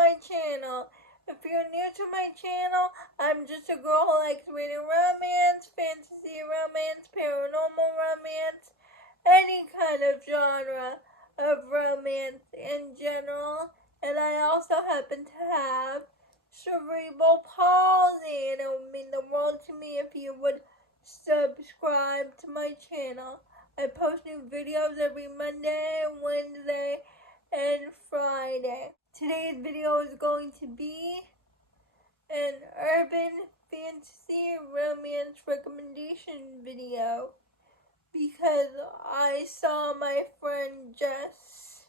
my channel. If you're new to my channel, I'm just a girl who likes reading romance, fantasy romance, paranormal romance, any kind of genre of romance in general. And I also happen to have cerebral palsy, and it would mean the world to me if you would subscribe to my channel. I post new videos every Monday, Wednesday, and Friday. Today's video is going to be an urban fantasy romance recommendation video because I saw my friend Jess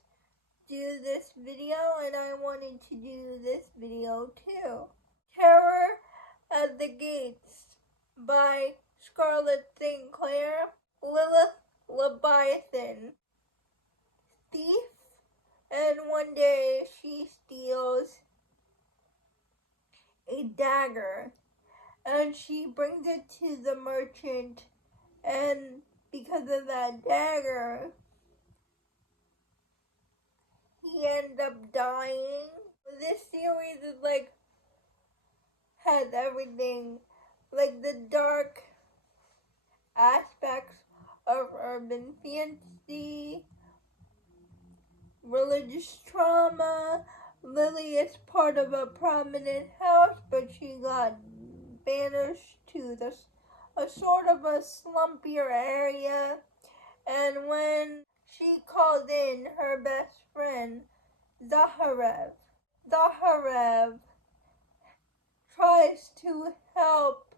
do this video and I wanted to do this video too. Terror at the Gates by Scarlett St. Clair. Lilith Leviathan. Thief, and one day she steals a dagger and she brings it to the merchant, and because of that dagger he ends up dying. This series is has everything, like the dark aspects of urban fantasy, religious trauma. Lily is part of a prominent house, but she got banished to a sort of a slumpier area. And when she called in her best friend, Zaharev tries to help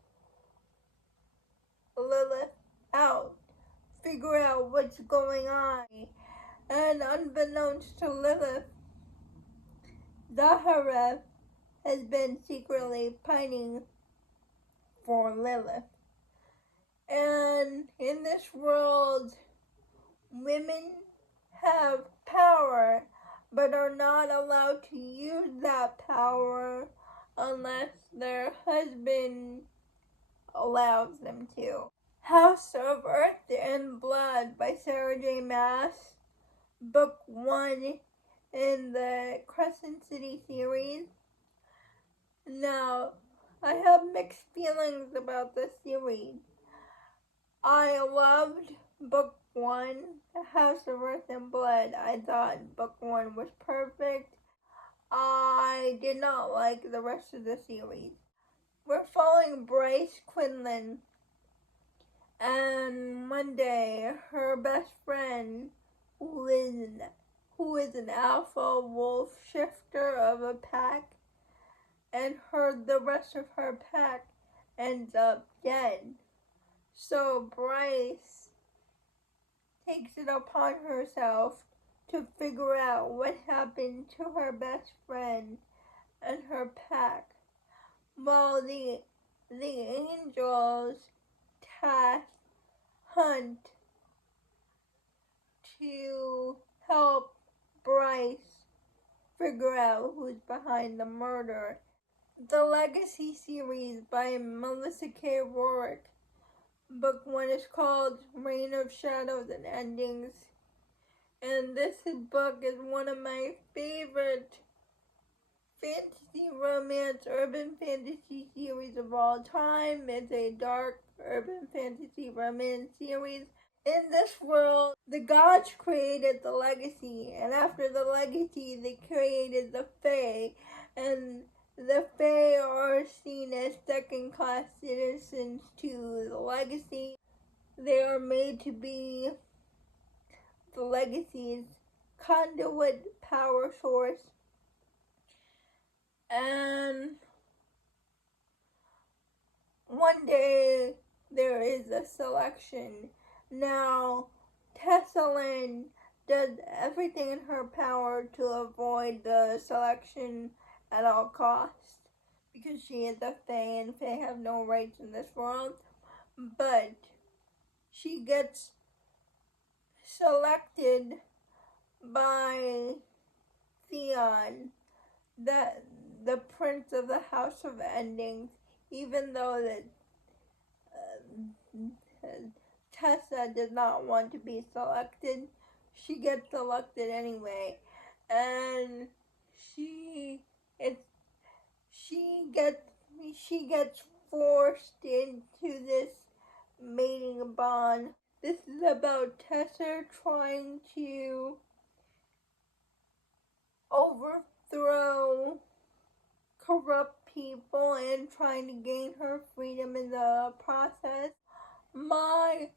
Lilith out, figure out what's going on. And unbeknownst to Lilith, Zaharev has been secretly pining for Lilith. And in this world, women have power, but are not allowed to use that power unless their husband allows them to. House of Earth and Blood by Sarah J. Maas, Book 1 in the Crescent City series. Now, I have mixed feelings about this series. I loved Book 1, House of Earth and Blood. I thought Book 1 was perfect. I did not like the rest of the series. We're following Bryce Quinlan, and one day her best friend, who is an alpha wolf shifter of a pack, and the rest of her pack ends up dead. So Bryce takes it upon herself to figure out what happened to her best friend and her pack. While the angels task Hunt to help Bryce figure out who's behind the murder. The Legacy series by Melissa K. Rourke. Book 1 is called Reign of Shadows and Endings. And this book is one of my favorite fantasy romance, urban fantasy series of all time. It's a dark urban fantasy romance series. In this world, the gods created the Legacy, and after the Legacy, they created the Fae, and the Fae are seen as second-class citizens to the Legacy. They are made to be the Legacy's conduit power source. And one day there is a selection. Now, Tessalyn does everything in her power to avoid the selection at all costs, because she is a Fae and Fae have no rights in this world. But she gets selected by Theon, the prince of the House of Endings, even though Tessa did not want to be selected. She gets selected anyway, and she gets forced into this mating bond. This is about Tessa trying to overthrow corrupt people and trying to gain her freedom in the process. My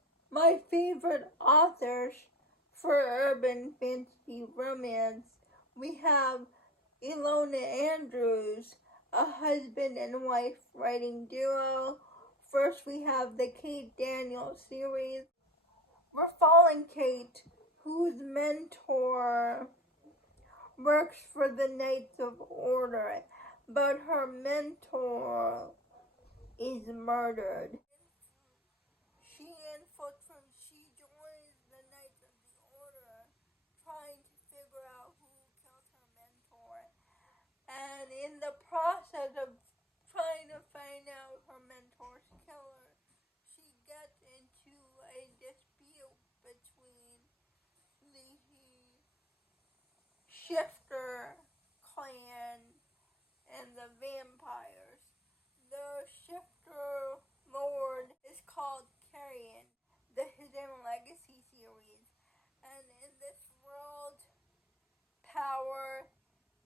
favorite authors for urban fantasy romance, we have Ilona Andrews, a husband and wife writing duo. First we have the Kate Daniels series. We're following Kate, whose mentor works for the Knights of Order, but her mentor is murdered. She joins the Knights of the Order, trying to figure out who killed her mentor. And in the process of trying to find out her mentor's killer, she gets into a dispute between the Shifter clan and the vampires. The Shifter Lord is called Carrion, the Hidden Legacy series. And in this world, power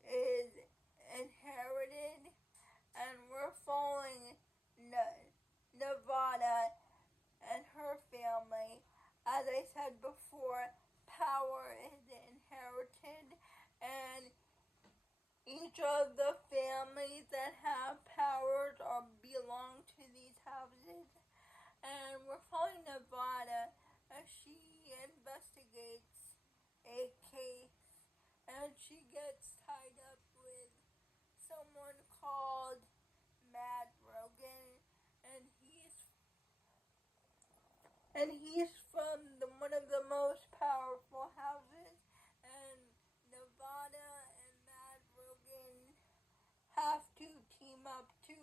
is inherited, and we're following Nevada and her family. As I said before, power is inherited, and each of the families that have powers or belong to these houses. And we're following Nevada as she investigates a case, and she gets tied up with someone called Matt Rogan, and he's from one of the most powerful houses, and Nevada and Matt Rogan have to team up to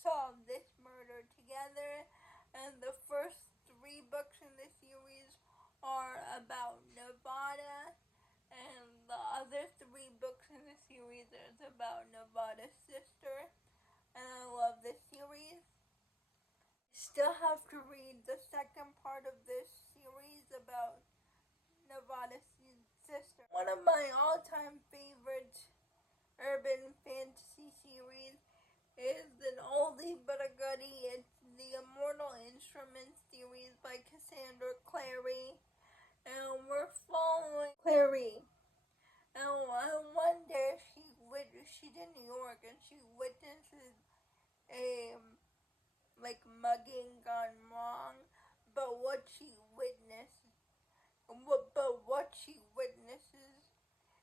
solve this murder together. And the first 3 books in the series are about Nevada, and the other 3 books in the series is about Nevada's sister. And I love this series. Still have to read the second part of this series about Nevada's sister. One of my all-time favorite urban fantasy series is an oldie but a goodie. It's the Immortal Instruments series by Cassandra Clary, and we're following Clary. And one day she's in New York, and she witnesses a mugging gone wrong, but what she witnesses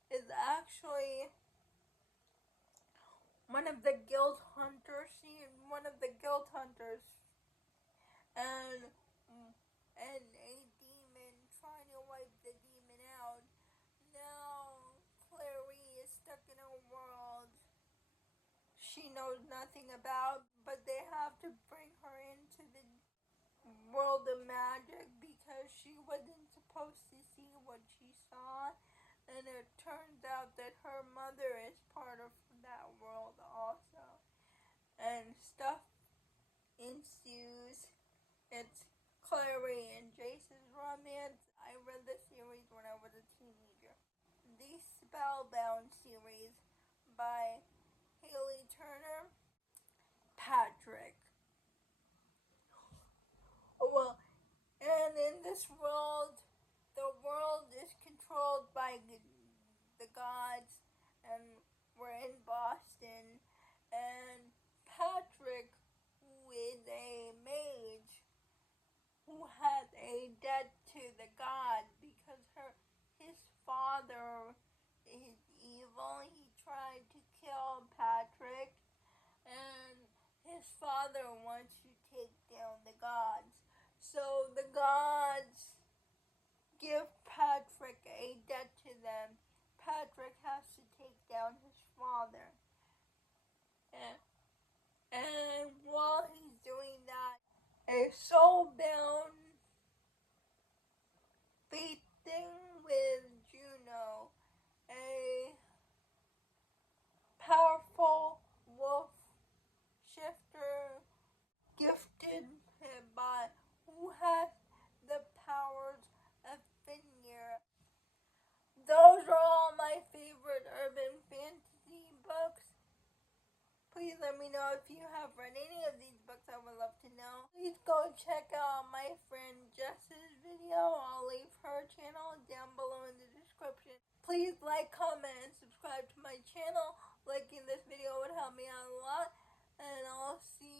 is actually one of the guild hunters, and a demon trying to wipe the demon out. Now Clary is stuck in a world she knows nothing about, but they have to bring her into the world of magic because she wasn't supposed to see what she saw, and it turns out that her mother is part of that world also. And stuff ensues. It's Clary and Jason's romance. I read the series when I was a teenager. The Spellbound series by Haley Turner. Patrick. Well, and in this world, the world is controlled by the gods, and we're in Boston, and Patrick, who is a mage, who has a debt to the gods because his father is evil. He tried to kill Patrick, and his father wants to take down the gods. So the gods give Patrick a debt to them. Patrick has to take down his father. And while he's doing that, a soulbound fate thing with Juno, a powerful wolf let me know if you have read any of these books. I would love to know. Please go check out my friend Jess's video. I'll leave her channel down below in the description. Please like, comment, and subscribe to my channel. Liking this video would help me out a lot. And I'll see